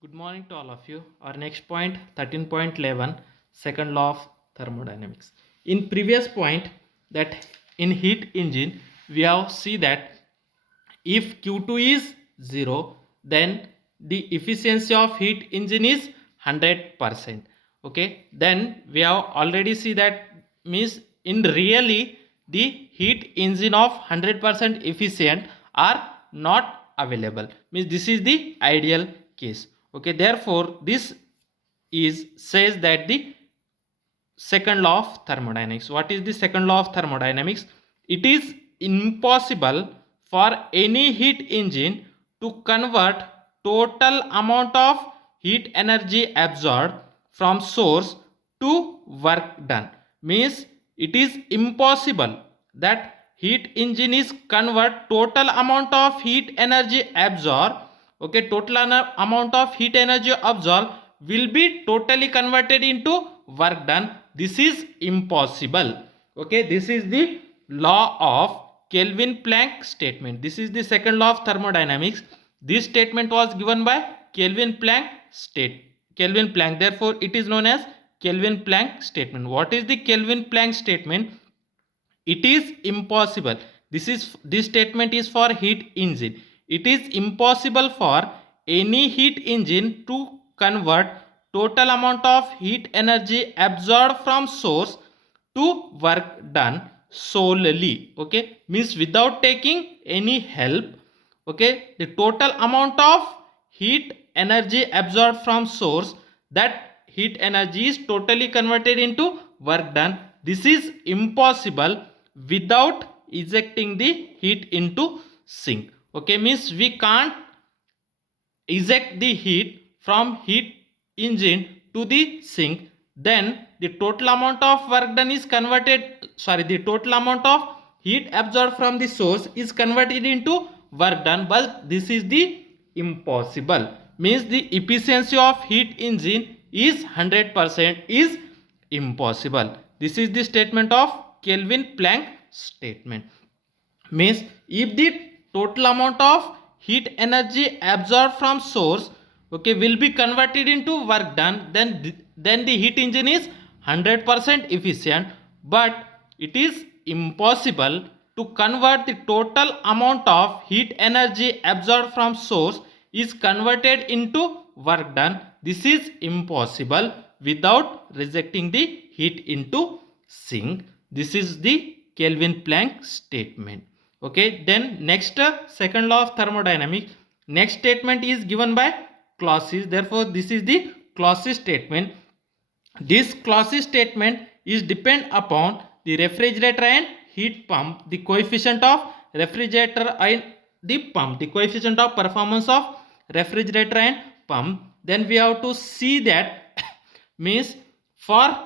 Good morning to all of you. Our next point 13.11, second law of thermodynamics. In previous point, that in heat engine we have see that if Q2 is 0, then the efficiency of heat engine is 100%. Okay, then we have already see that means in really the heat engine of 100% efficient are not available, means this is the ideal case. Okay, therefore this is says that the second law of thermodynamics. What is the second law of thermodynamics? It is impossible for any heat engine to convert total amount of heat energy absorbed from source to work done. Means it is impossible that heat engine is convert total amount of heat energy absorbed. Okay, total amount of heat energy absorbed will be totally converted into work done. This is impossible. Okay, this is the law of Kelvin Planck statement. This is the second law of thermodynamics. This statement was given by Kelvin Planck Kelvin Planck. Therefore it is known as Kelvin Planck statement. What is the Kelvin Planck statement? It is impossible. This statement is for heat engine. It is impossible for any heat engine to convert total amount of heat energy absorbed from source to work done solely. Okay, means without taking any help. Okay, the total amount of heat energy absorbed from source, that heat energy is totally converted into work done. This is impossible without ejecting the heat into sink. Okay, means we can't eject the heat from heat engine to the sink, then the total amount of work done is the total amount of heat absorbed from the source is converted into work done, but this is the impossible. Means the efficiency of heat engine is 100% is impossible. This is the statement of Kelvin Planck statement. Means if the total amount of heat energy absorbed from source, okay, will be converted into work done, then the heat engine is 100% efficient. But it is impossible to convert the total amount of heat energy absorbed from source is converted into work done. This is impossible without rejecting the heat into sink. This is the Kelvin Planck statement. Okay, then next second law of thermodynamics. Next statement is given by Clausius. Therefore this is the Clausius statement. This Clausius statement is depend upon the refrigerator and heat pump, the coefficient of refrigerator and the pump, the coefficient of performance of refrigerator and pump. Then we have to see that means for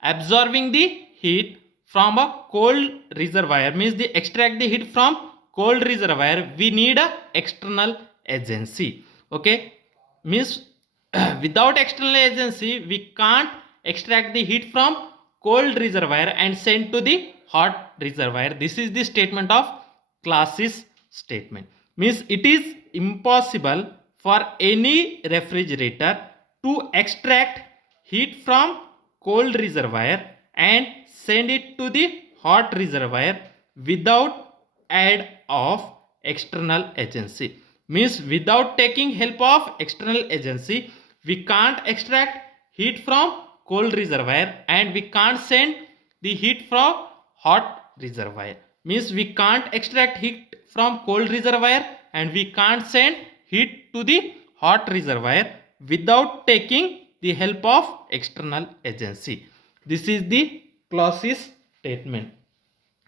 absorbing the heat from a cold reservoir, means they extract the heat from cold reservoir, we need a external agency. Okay, means without external agency we can't extract the heat from cold reservoir and send to the hot reservoir. This is the statement of Clausius statement. Means it is impossible for any refrigerator to extract heat from cold reservoir and send it to the hot reservoir without aid of external agency. Means without taking help of external agency we can't extract heat from cold reservoir and we can't send the heat from hot reservoir. Means we can't extract heat from cold reservoir and we can't send heat to the hot reservoir without taking the help of external agency. This is the Clausius statement.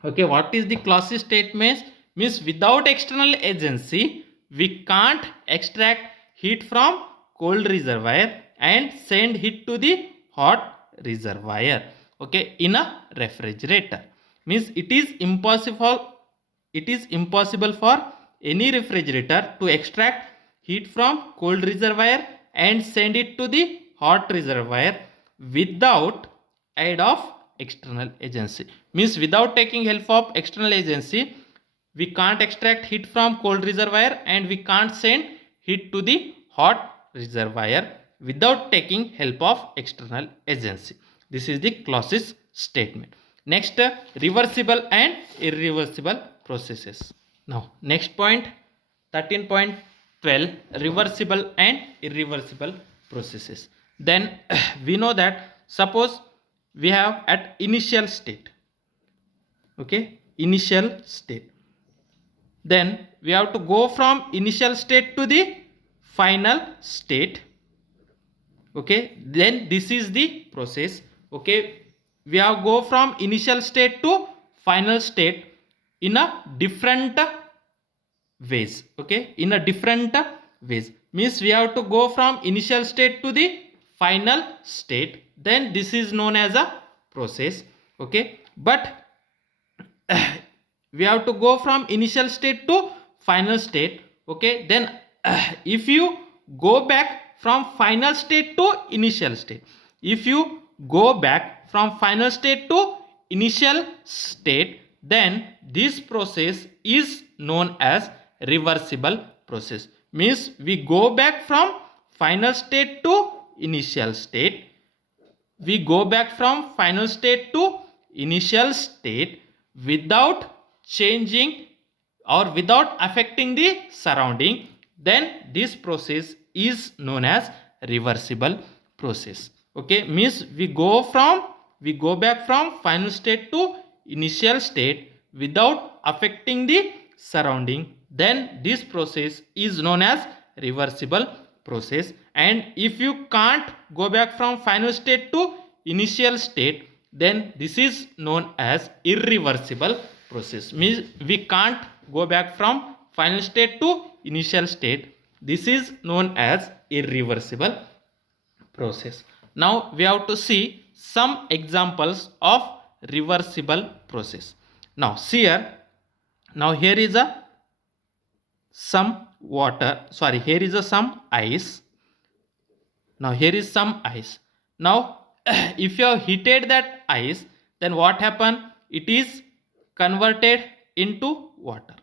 Okay, what is the Clausius statement? Means without external agency we can't extract heat from cold reservoir and send heat to the hot reservoir. Okay, in a refrigerator. Means it is impossible for any refrigerator to extract heat from cold reservoir and send it to the hot reservoir without aid of external agency. Means without taking help of external agency we can't extract heat from cold reservoir and we can't send heat to the hot reservoir without taking help of external agency. This is the Clausius statement. Next, reversible and irreversible processes. Now, next point 13.12, reversible and irreversible processes. Then we know that suppose we have at initial state, okay, initial state, then we have to go from initial state to the final state, okay, then this is the process, okay, we have go from initial state to final state in a different ways, okay, in a different ways, means we have to go from initial state to the final state, then this is known as a process, okay, but we have to go from initial state to final state, okay, then if you go back from final state to initial state, if you go back from final state to initial state, then this process is known as reversible process, means we go back from final state to initial state, we go back from final state to initial state without changing or without affecting the surrounding, then this process is known as reversible process, okay, means we go back from final state to initial state without affecting the surrounding, then this process is known as reversible process. And if you can't go back from final state to initial state, then this is known as irreversible process, means we can't go back from final state to initial state, this is known as irreversible process. Now we have to see some examples of reversible process. Now see here, now here is a some water, sorry, here is a some ice, now here is some ice, now if you have heated that ice, then what happen, it is converted into water,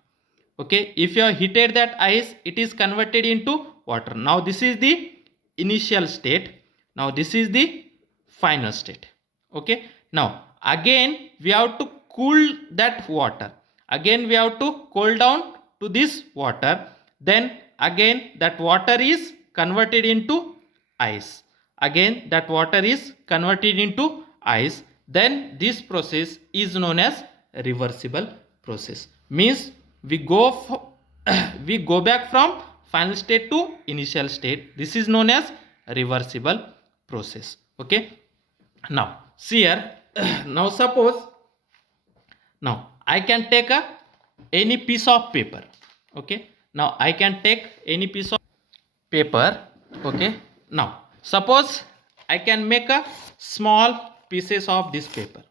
okay, if you have heated that ice, it is converted into water. Now this is the initial state, now this is the final state, okay, now again we have to cool that water, again we have to cool down to this water, then again that water is converted into ice, again that water is converted into ice, then this process is known as reversible process, means we go back from final state to initial state, this is known as reversible process, okay. Now see here, now suppose, now I can take any piece of paper, okay, now I can take any piece of paper, okay, now suppose I can make a small pieces of this paper,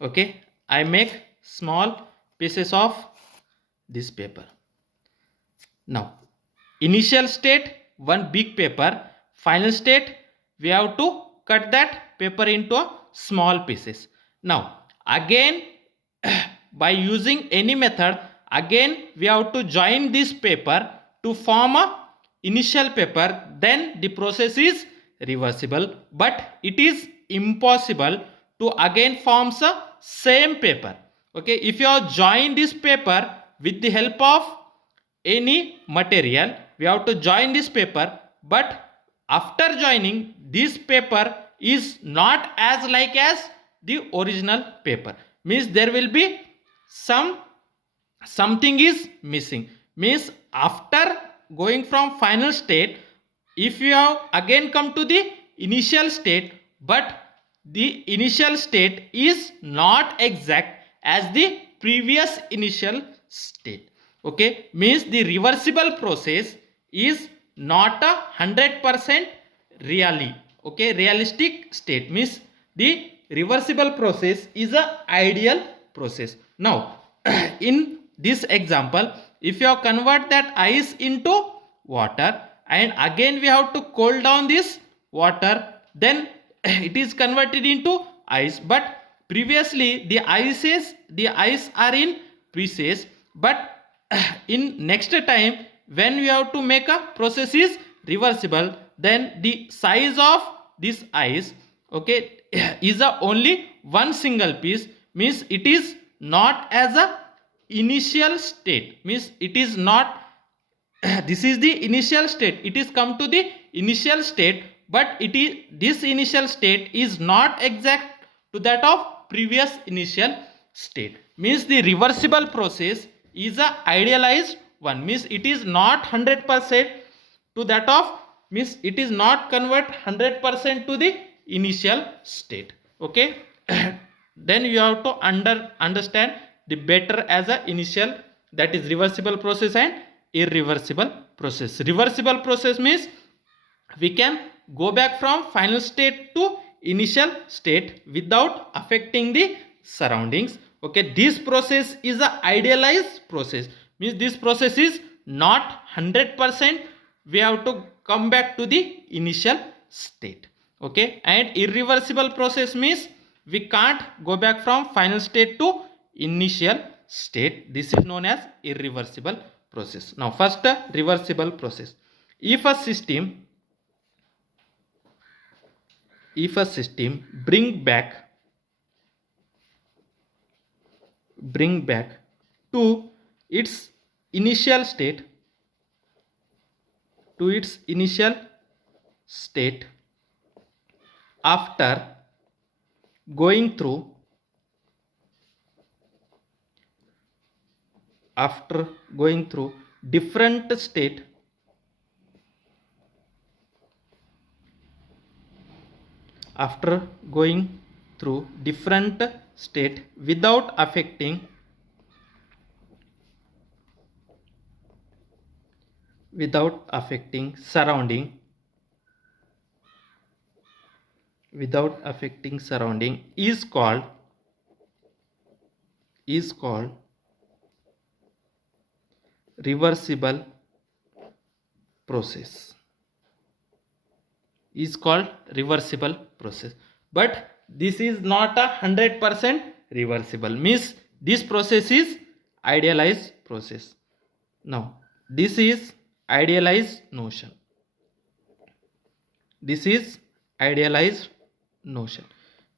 okay, I make small pieces of this paper. Now initial state one big paper, final state we have to cut that paper into small pieces. Now again by using any method, again we have to join this paper to form a initial paper, then the process is reversible, but it is impossible to again form the same paper, okay, if you have joined this paper with the help of any material, we have to join this paper, but after joining this paper is not as like as the original paper, means there will be something is missing, means after going from final state, if you have again come to the initial state, but the initial state is not exact as the previous initial state, okay, means the reversible process is not a 100% really, okay, realistic state, means the reversible process is a ideal process. Now in this example, if you have convert that ice into water and again we have to cool down this water, then it is converted into ice, but previously the ice are in pieces, but in next time when we have to make a process is reversible, then the size of this ice, okay, is a only one single piece, means it is not as a initial state, means it is not this is the initial state, it is come to the initial state, but it is this initial state is not exact to that of previous initial state, means the reversible process is a idealized one, means it is not 100% to that of, means it is not convert 100% to the initial state. Okay. Then you have to understand the better as a initial, that is reversible process and irreversible process. Reversible process means we can go back from final state to initial state without affecting the surroundings. Okay, this process is a idealized process, means this process is not 100%, we have to come back to the initial state. Okay, and irreversible process means we can't go back from final state to initial state, this is known as irreversible process. Now first, reversible process. If a system bring back to its initial state after going through different state without affecting surrounding is called reversible process, but this is not a 100% reversible, means this process is idealized process. Now this is idealized notion,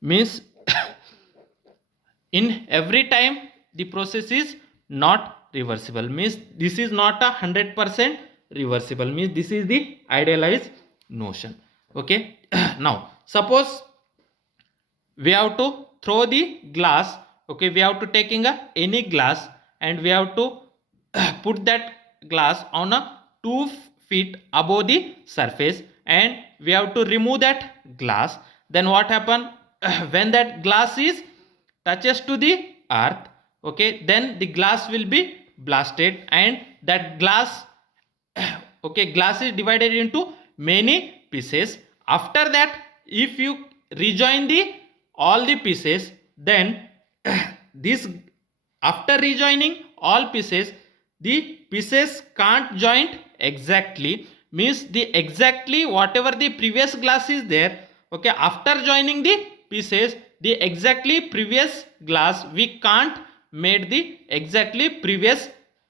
means in every time the process is not reversible, means this is not a 100% reversible, means this is the idealized notion. Okay. Now suppose we have to throw the glass, okay, we have to taking any glass and we have to put that glass on a 2 feet above the surface and we have to remove that glass. Then what happen? When that glass is touches to the earth, okay, then the glass will be blasted and that glass okay, glass is divided into many pieces. After that, if you rejoin all the pieces, then this, after rejoining all pieces, the pieces can't join exactly, means the exactly whatever the previous glass is there, okay, after joining the pieces, the exactly previous glass we can't made the exactly previous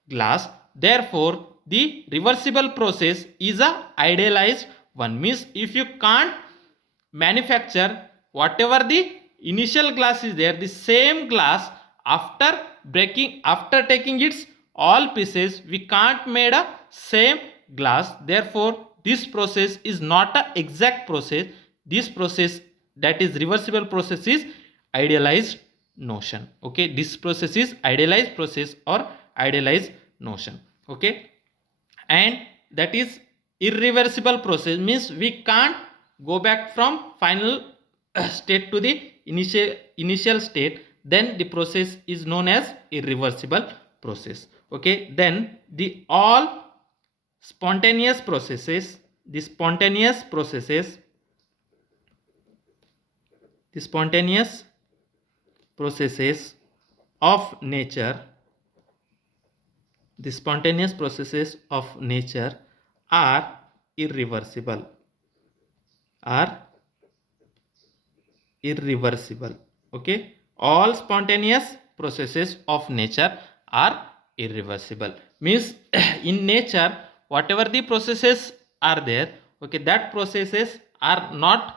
glass. Therefore the reversible process is a idealized one, means if you can't manufacture whatever the initial glass is there, the same glass after taking its all pieces, we can't made a same glass. Therefore this process is not a exact process, this process, that is reversible process, is idealized notion. Okay, this process is idealized process or idealized notion. Okay, and that is irreversible process, means we can't go back from final state to the initial state, then the process is known as irreversible process. Okay, then the all spontaneous processes of nature are irreversible. Okay, all spontaneous processes of nature are irreversible, means in nature whatever the processes are there, okay, that processes are not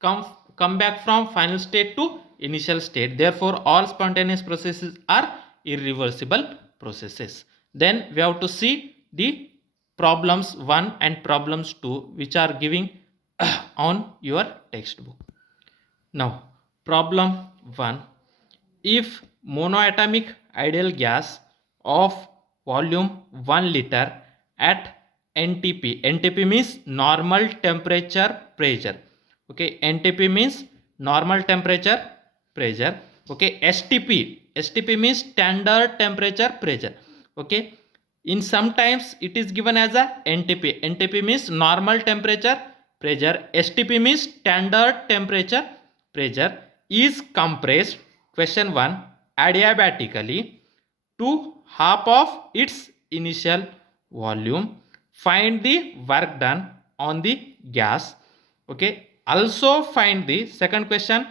come back from final state to initial state. Therefore all spontaneous processes are irreversible processes. Then we have to see the problems 1 and problems 2 which are giving on your textbook. Now problem 1, if monoatomic ideal gas of volume 1 liter at NTP, NTP means normal temperature pressure, okay, NTP means normal temperature pressure, okay, STP means standard temperature pressure, okay, in sometimes it is given as a NTP means normal temperature pressure, STP means standard temperature pressure, is compressed, question 1, adiabatically to half of its initial volume. Find the work done on the gas, okay. Also find the second question,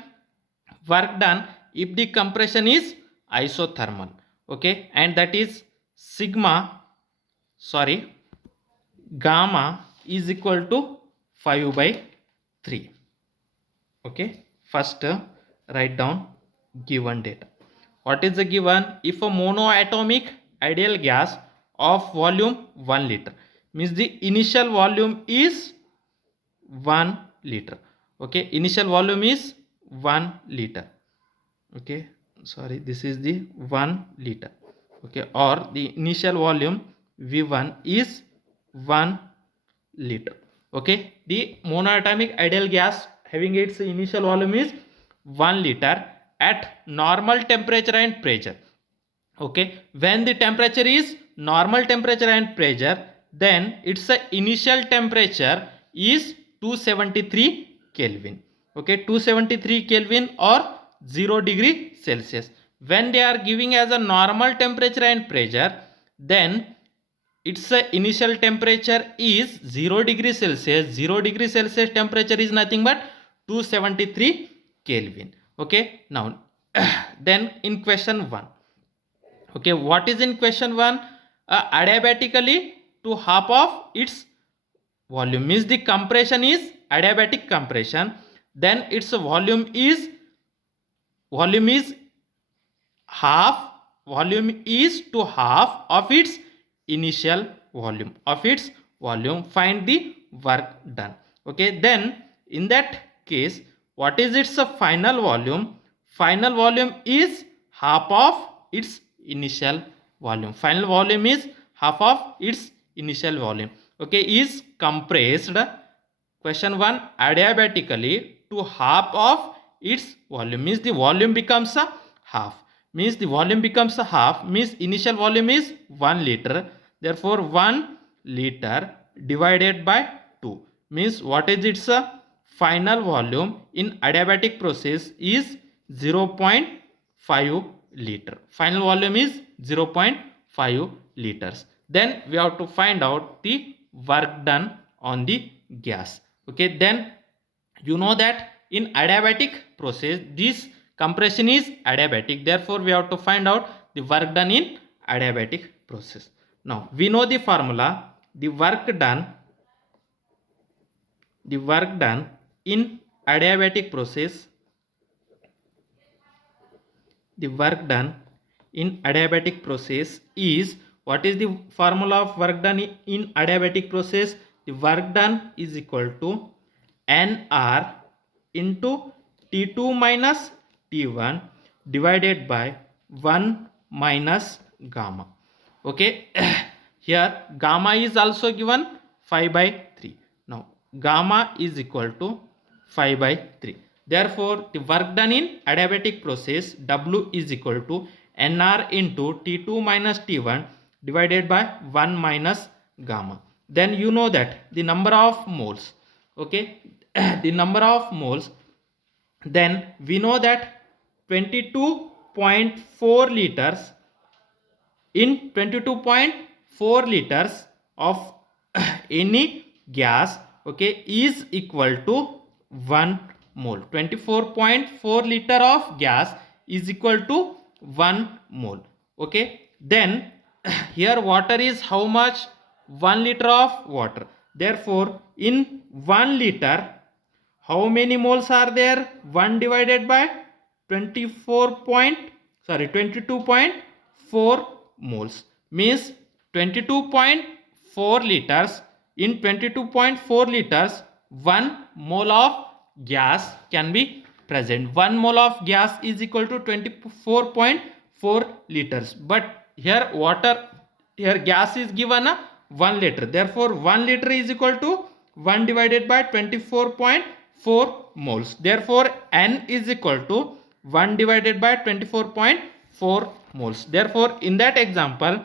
work done if the compression is isothermal, okay, and that is gamma is equal to 5/3, okay. First write down given data. What is the given? If a monoatomic ideal gas of volume 1 liter means the initial volume is 1 liter, okay, initial volume is 1 liter, okay, sorry, this is the 1 liter, okay, or the initial volume V1 is 1 liter, okay. The monoatomic ideal gas having its initial volume is 1 liter at normal temperature and pressure, okay. When the temperature is normal temperature and pressure, then its initial temperature is 273 Kelvin, okay, 273 Kelvin or 0 degree Celsius. When they are giving as a normal temperature and pressure, then its initial temperature is 0 degree Celsius. 0 degree Celsius temperature is nothing but 273 Kelvin, okay. Now then in question 1, okay, what is in question 1? Adiabatically to half of its volume means the compression is adiabatic compression, then its volume is half, volume is to half of its initial volume, find the work done, okay. Then in that case, what is its final volume? Final volume is half of its initial volume, final volume is half of its initial volume, okay, is compressed, question 1, adiabatically to half of its volume means the volume becomes a half, means the volume becomes a half, means initial volume is 1 liter, therefore 1 liter divided by 2 means what is its final volume in adiabatic process is 0.5 liter, final volume is 0.5 liters. Then we have to find out the work done on the gas, okay. Then you know that in adiabatic process this compression is adiabatic, therefore we have to find out the work done in adiabatic process. Now we know the formula, the work done in adiabatic process, the work done in adiabatic process is, what is the formula of work done in adiabatic process? The work done is equal to NR into T2 minus T1 divided by 1 minus gamma, okay. Here gamma is also given 5/3. Now gamma is equal to 5/3. Therefore the work done in adiabatic process W is equal to NR into T2 minus T1 divided by 1 minus gamma. Then you know that the number of moles, okay, the number of moles, then we know that 22.4 liters, in 22.4 liters of any gas, okay, is equal to 1 mole. 24.4 liter of gas is equal to 1 mole, okay. Then here water is how much? 1 liter of water, Therefore, in 1 liter, how many moles are there? 1 divided by 22.4 moles means 22.4 liters. In 22.4 liters, 1 mole of gas can be present. 1 mole of gas is equal to 24.4 liters. But here gas is given a 1 liter. Therefore, 1 liter is equal to 1 divided by 24.4 moles. Therefore, N is equal to 1 divided by 24.4 moles. Therefore, in that example,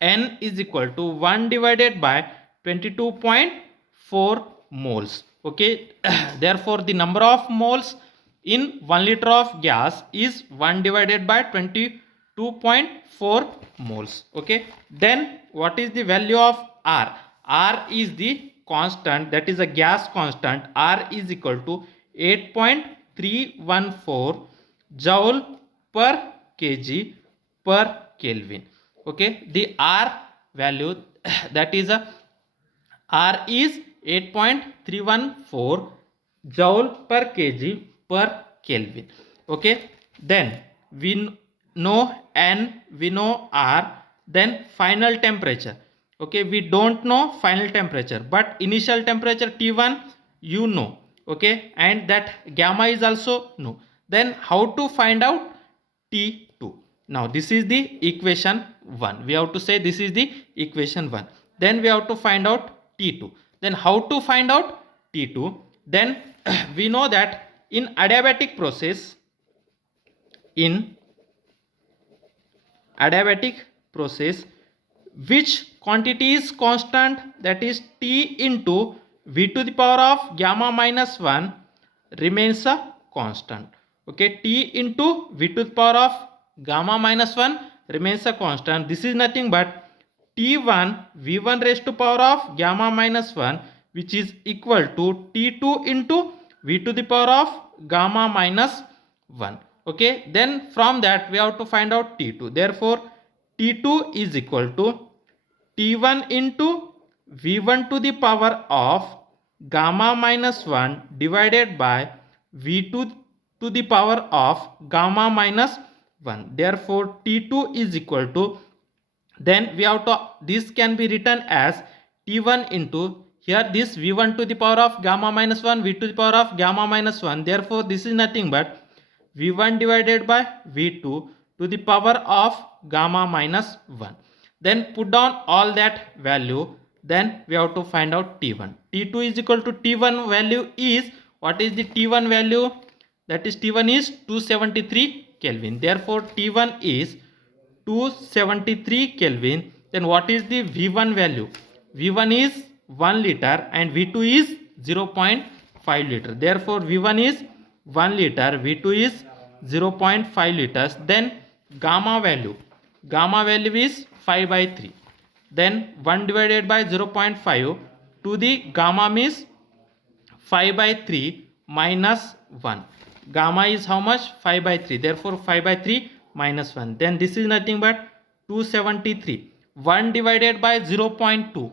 N is equal to 1 divided by 22.4 moles. Okay. Therefore, the number of moles in 1 liter of gas is 1 divided by 22.4 moles. Okay. Then what is the value of R? R is the constant, that is a gas constant. R is equal to 8.314 joule per kg per Kelvin. Okay, the R value that is a R is 8.314 joule per kg per Kelvin. Okay, then we know N, we know R, then final temperature. Okay, we don't know final temperature, but initial temperature T1 you know. Okay, and that gamma is also know. Then how to find out T2? Now this is the equation 1. We have to say this is the equation 1. Then we have to find out T2. Then how to find out T2? Then we know that in adiabatic process, which quantity is constant, that is T into V to the power of gamma minus 1 remains a constant. Okay, T into V to the power of gamma minus 1 remains a constant. This is nothing but T1 V1 raised to power of gamma minus 1, which is equal to T2 into V to the power of gamma minus 1. Okay, then from that we have to find out T2. Therefore, T2 is equal to T1 into V1 to the power of gamma minus 1 divided by V2 to the power of gamma minus 1. Therefore, T2 is equal to, then we have to, this can be written as T1 into, here this V1 to the power of gamma minus 1, V to the power of gamma minus 1. Therefore, this is nothing but V1 divided by V2 to the power of gamma minus 1. Then put down all that value. Then we have to find out T1. T2 is equal to T1 value is, what is the T1 value? That is T1 is 273 Kelvin. Therefore, T1 is 273 Kelvin. Then what is the V1 value? V1 is 1 liter and V2 is 0.5 liter. Therefore, V1 is 1 liter, V2 is 0.5 liters. Then gamma value is 5 by 3. Then 1 divided by 0.5 to the gamma means 5 by 3 minus 1. Gamma is how much? 5 by 3. Therefore, 5 by 3 minus 1. Then this is nothing but 273. 1 divided by 0.2.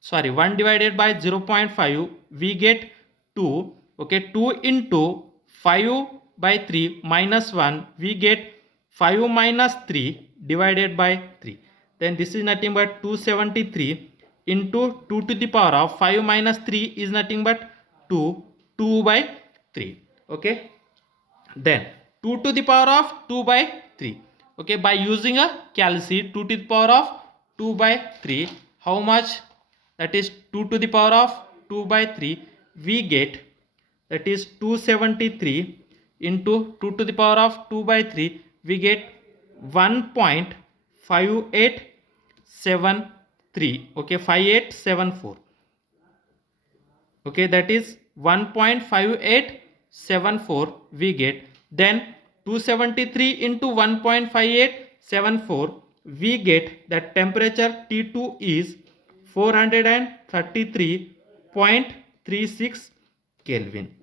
Sorry, 1 divided by 0.5. We get 2. Okay, 2 into 5 by 3 minus 1. We get 5 minus 3 divided by 3. Then this is nothing but 273 into 2 to the power of 5 minus 3 is nothing but 2 by 3. Okay. Then 2 to the power of 2 by 3. Okay. By using a calci, 2 to the power of 2 by 3. How much? That is 2 to the power of 2 by 3. We get, that is 273 into 2 to the power of 2 by 3. We get 1.5873. Okay, 5874. Okay, that is 1.5874 we get. Then 273 into 1.5874 we get that temperature T2 is 433.36 Kelvin.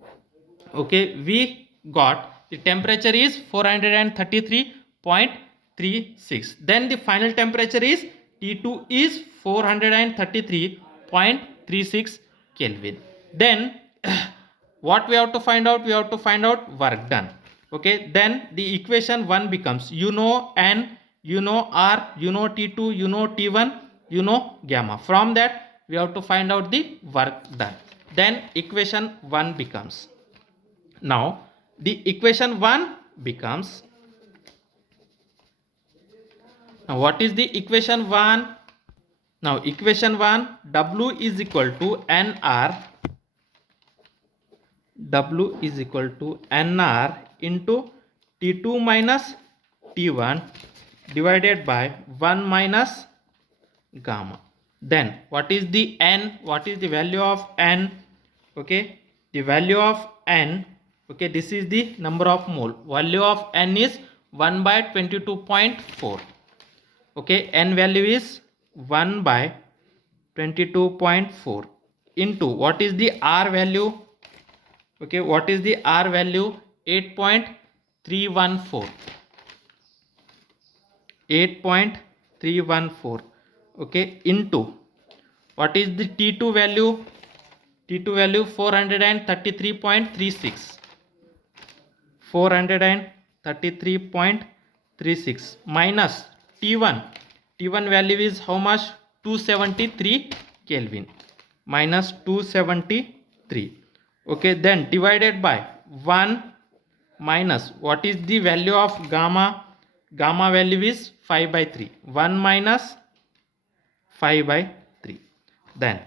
Okay, we got the temperature is 433.36. Then the final temperature is T2 is 433.36 36 Kelvin. Then what we have to find out? We have to find out work done. Okay, then the equation 1 becomes, you know N, you know R, you know T2, you know T1, you know gamma. From that we have to find out the work done. Then equation 1 becomes, now the equation 1 becomes, now what is the equation 1? Now equation 1, W is equal to NR, W is equal to NR into T2 minus T1 divided by 1 minus gamma. Then what is the N? What is the value of N? Okay, the value of N, okay, this is the number of mole. Value of N is 1 by 22.4. Okay, N value is 1 by 22.4 into, what is the R value? Okay, what is the R value? 8.314. 8.314. Okay, into, what is the T2 value? T2 value 433.36. 433.36 minus T1. T1 value is how much? 273 Kelvin. Minus 273. Okay, then divided by 1 minus, what is the value of gamma? Gamma value is 5 by 3. 1 minus 5 by 3. Then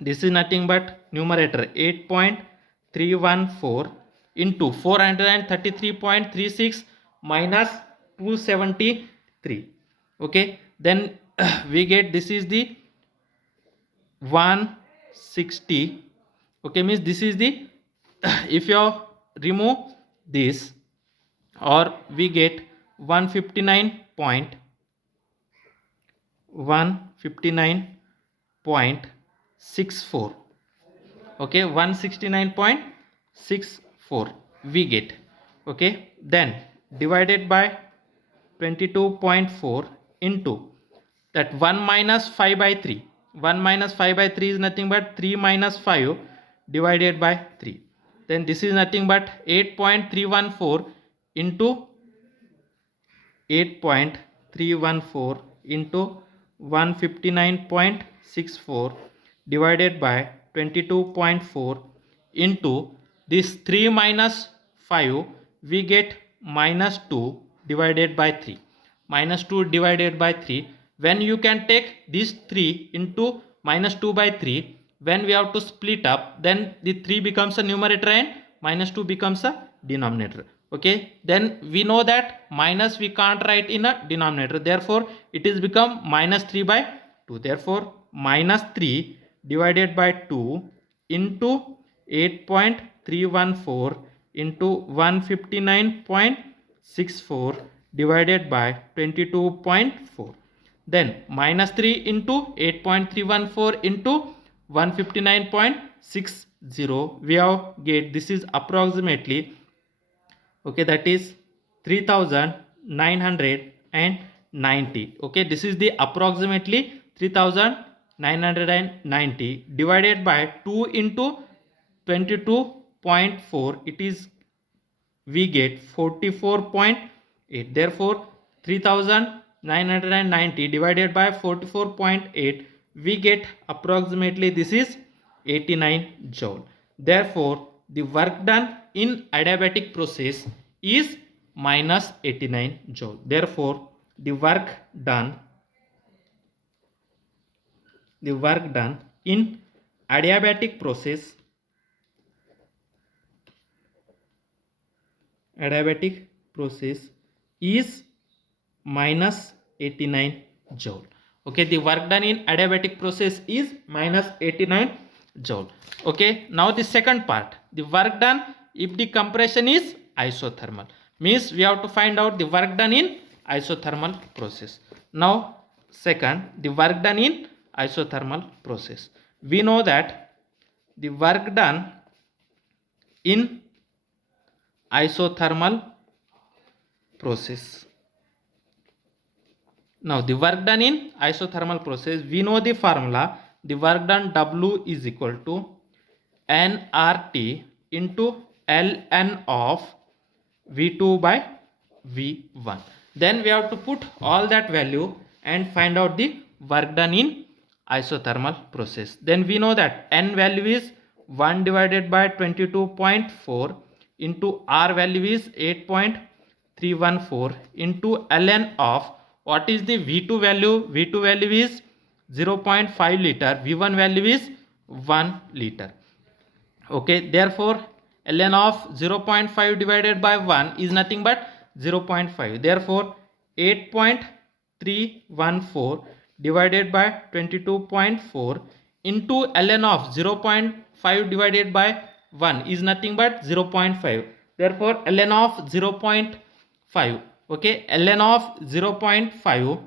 this is nothing but numerator 8.314 into 433.36 minus 273. Okay, then we get, this is the 160. Okay, means this is the if you remove this, or we get 159.64. okay, 169.64 we get. Okay, then divided by 22.4 into that 1 minus 5 by 3. 1 minus 5 by 3 is nothing but 3 minus 5 divided by 3. Then this is nothing but 8.314 into 8.314 into 159.64 divided by 22.4 into this 3 minus 5, we get minus 2 divided by 3. Minus 2 divided by 3. When you can take this 3 into minus 2 by 3, when we have to split up, then the 3 becomes a numerator and minus 2 becomes a denominator. Okay, then we know that minus we can't write in a denominator, therefore it is become minus 3 by 2. Therefore minus 3 divided by 2 into 8.314 into 159.64 divided by 22.4. Then minus 3 into 8.314 into 159.60, we have get, this is approximately, okay, that is 3990. Okay, this is the approximately 3990 divided by 2 into 22.4, it is, we get 44.8. therefore 3990 divided by 44.8, we get approximately, this is 89 joule. Therefore the work done in adiabatic process is minus 89 joule. Therefore the work done in adiabatic process is minus 89 joule. Okay, the work done in adiabatic process is minus 89 joule. Okay, now the second part, the work done if the compression is isothermal, means we have to find out the work done in isothermal process. Now second, the work done in isothermal process, we know that the work done in isothermal process. Now the work done in isothermal process, we know the formula, the work done W is equal to nRT into ln of V2 by V1. Then we have to put all that value and find out the work done in isothermal process. Then we know that N value is 1 divided by 22.4 into R value is 8.314 into ln of what is the V2 value? V2 value is 0.5 liter, V1 value is 1 liter. Okay, therefore ln of 0.5 divided by 1 is nothing but 0.5. Therefore 8.314 divided by 22.4 into ln of 0.5 divided by 1 is nothing but 0.5. Therefore ln of 0.5, okay, ln of 0.5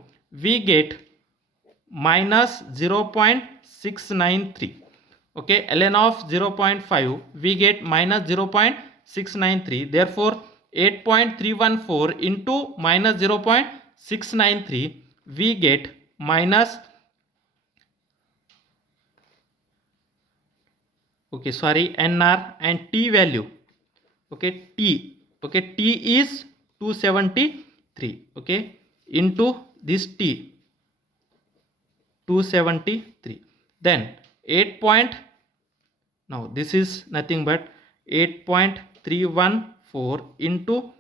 we get minus 0.693. okay, ln of 0.5 we get minus 0.693. therefore 8.314 into minus 0.693 we get minus, okay, sorry, nr and t value, okay, t, okay, t is 273, okay, into this t 273. Then 8 point, now this is nothing but 8.314 into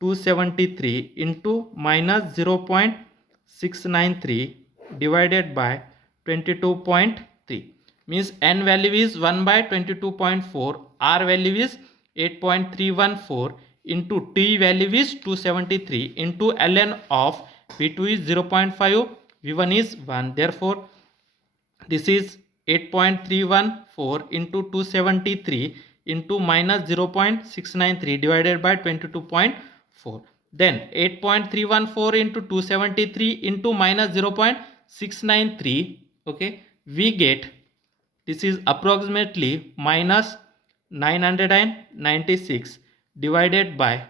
273 into minus 0.693 divided by 22.3 means n value is 1 by 22.4, r value is 8.314 into t value is 273 into ln of v2 is 0.5, v1 is 1. therefore this is 8.314 into 273 into minus 0.693 divided by 22.4. Then 8.314 into 273 into minus 0.693, okay, we get, this is approximately minus 996 divided by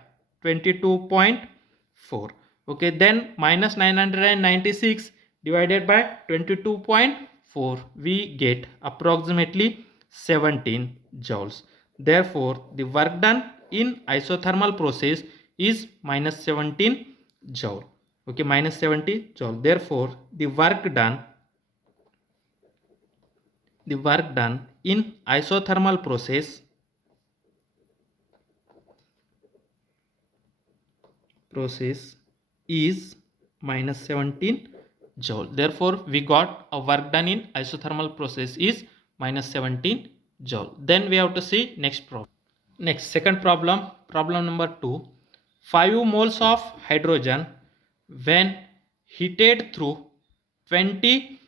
22.4. okay, then minus 996 divided by 22.4 we get approximately 17 joules. Therefore the work done in isothermal process is minus 17 joule, okay, minus 70 joule. Therefore the work done in isothermal process is minus 17 joule. Therefore we got a work done in isothermal process is minus 17 joule. Then we have to see next problem. Next, second problem, problem number 2. 5 moles of hydrogen when heated through 20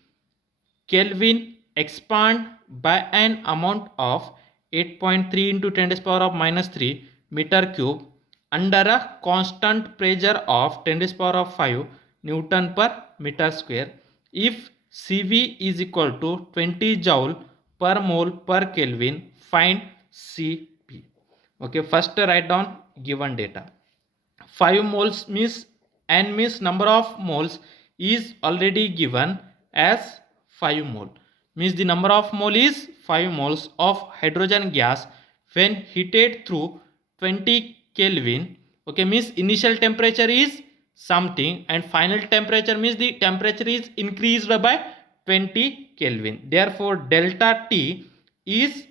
Kelvin expand by an amount of 8.3 into 10 to the power of minus 3 meter cube under a constant pressure of 10 to the power of 5 Newton per meter square. If Cv is equal to 20 joule per mole per Kelvin, find Cp. Okay, first write down given data. 5 moles means n means number of moles is already given as 5 mole. Means the number of mole is 5 moles of hydrogen gas when heated through 20 Kelvin. Okay, means initial temperature is something and final temperature means the temperature is increased by 20 Kelvin. Therefore delta T is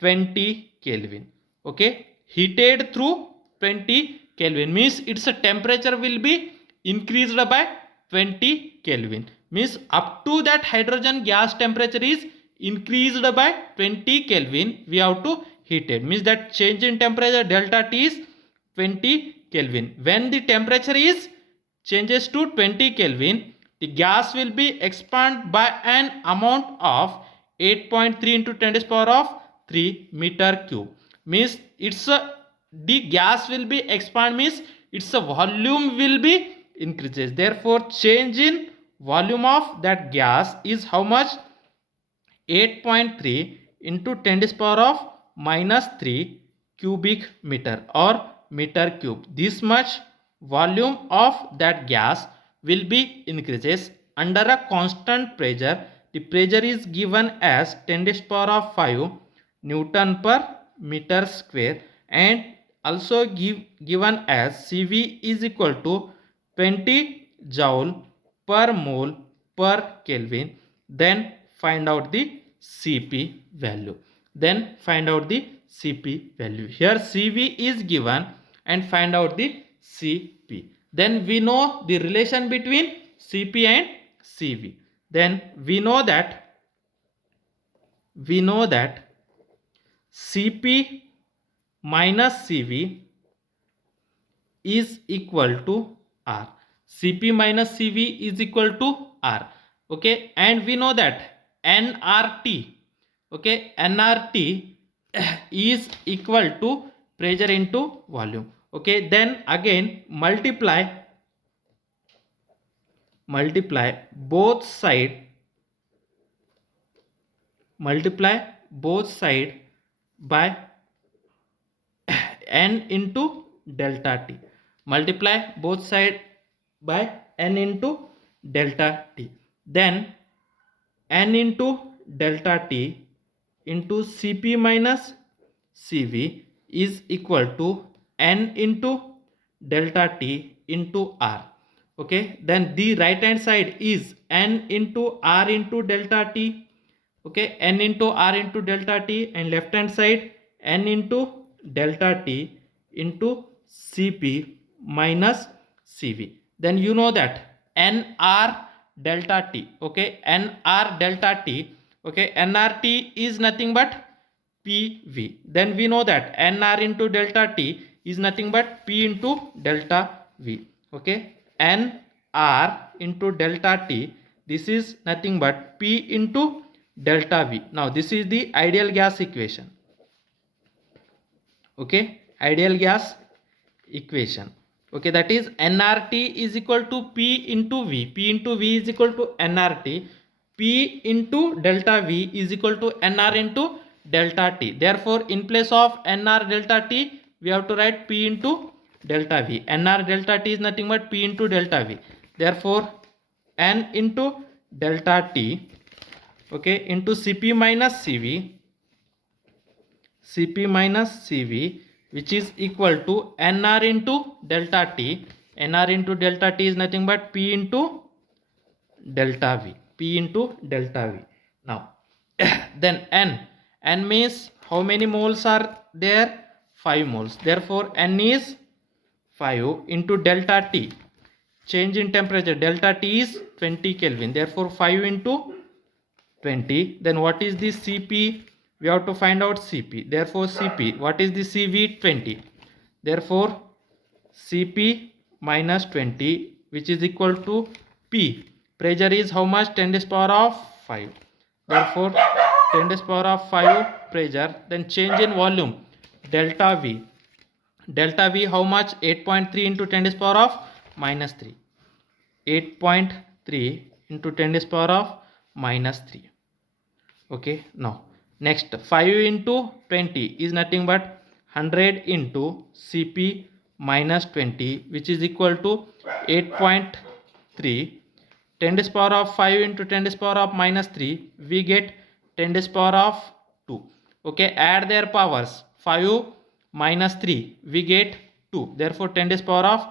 20 Kelvin. Okay, heated through 20 Kelvin means its temperature will be increased by 20 Kelvin. Means up to that hydrogen gas temperature is increased by 20 Kelvin, we have to heat it. Means that change in temperature delta T is 20 Kelvin. When the temperature is changes to 20 Kelvin, the gas will be expand by an amount of 8.3 into 10 to the power of 3 meter cube. Means it's a, the gas will be expand means its a volume will be increases. Therefore change in volume of that gas is how much? 8.3 into 10 to the power of minus 3 cubic meter or meter cube. This much volume of that gas will be increases under a constant pressure the pressure is given as 10 to the power of 5 Newton per meter square, and also given as Cv is equal to 20 joule per mole per Kelvin. Then find out the Cp value. Then find out the Cp value. Here Cv is given and find out the Cp. Then we know the relation between Cp and Cv. Then we know that Cp minus Cv is equal to R. Cp minus Cv is equal to R. Okay, and we know that nRT, okay, nRT is equal to pressure into volume. Okay, then again multiply both side by n into delta T. Multiply both side by n into delta T. Then n into delta T into Cp minus Cv is equal to n into delta T into R. Okay, then the right hand side is n into R into delta T. Okay, n into R into delta T, and left hand side n into delta T into Cp minus Cv. Then you know that nR delta T, okay, nR delta T, okay, nRT is nothing but PV. Then we know that nR into delta T is nothing but P into delta V. Okay, nR into delta T, this is nothing but P into delta V. Now this is the ideal gas equation. Okay, ideal gas equation. Okay, that is nRT is equal to P into V. P into V is equal to nRT. P into delta V is equal to nR into delta T. Therefore, in place of nR delta T, we have to write P into delta V. nR delta T is nothing but P into delta V. Therefore, n into delta T, okay, into Cp minus Cv, which is equal to nR into delta T. nR into delta T is nothing but P into delta V. P into delta V. Now, then n means how many moles are there? 5 moles. Therefore, n is 5 into delta T. Change in temperature, delta T is 20 Kelvin. Therefore, 5 into 20. Then what is the Cp? We have to find out Cp. Therefore, Cp, what is the Cv? 20. Therefore, Cp minus 20, which is equal to P. Pressure is how much? 10 to the power of 5. Therefore, 10 to the power of 5 pressure. Then change in volume, delta V. Delta V how much? 8.3 into 10 to the power of minus 3. 8.3 into 10 to the power of minus 3. Okay, now next 5 into 20 is nothing but 100 into Cp minus 20, which is equal to 8.3. 10 to the power of 5 into 10 to the power of minus 3, we get 10 to the power of 2. Okay, add their powers. 5 minus 3, we get 2. Therefore, 10 to the power of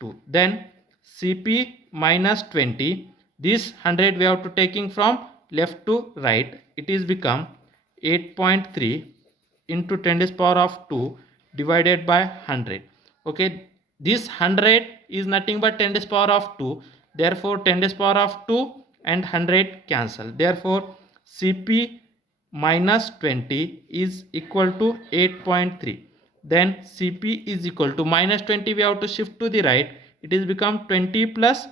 2. Then Cp minus 20, this 100 we have to taking from left to right. It is become 8.3 into 10 to the power of 2 divided by 100. Okay, this 100 is nothing but 10 to the power of 2. Therefore, 10 to the power of 2 and 100 cancel. Therefore, Cp minus 20 is equal to 8.3. Then Cp is equal to minus 20, we have to shift to the right. It is become 20 plus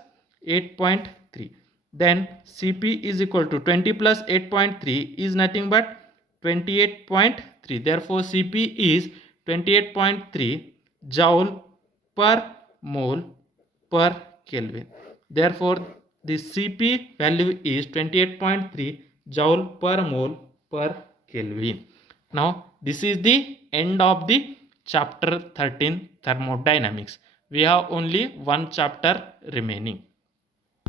8.3. Then Cp is equal to 20 plus 8.3 is nothing but 28.3. Therefore, Cp is 28.3 joule per mole per Kelvin. Therefore, the Cp value is 28.3 joule per mole per Kelvin. Now, this is the end of the chapter 13 thermodynamics. We have only one chapter remaining.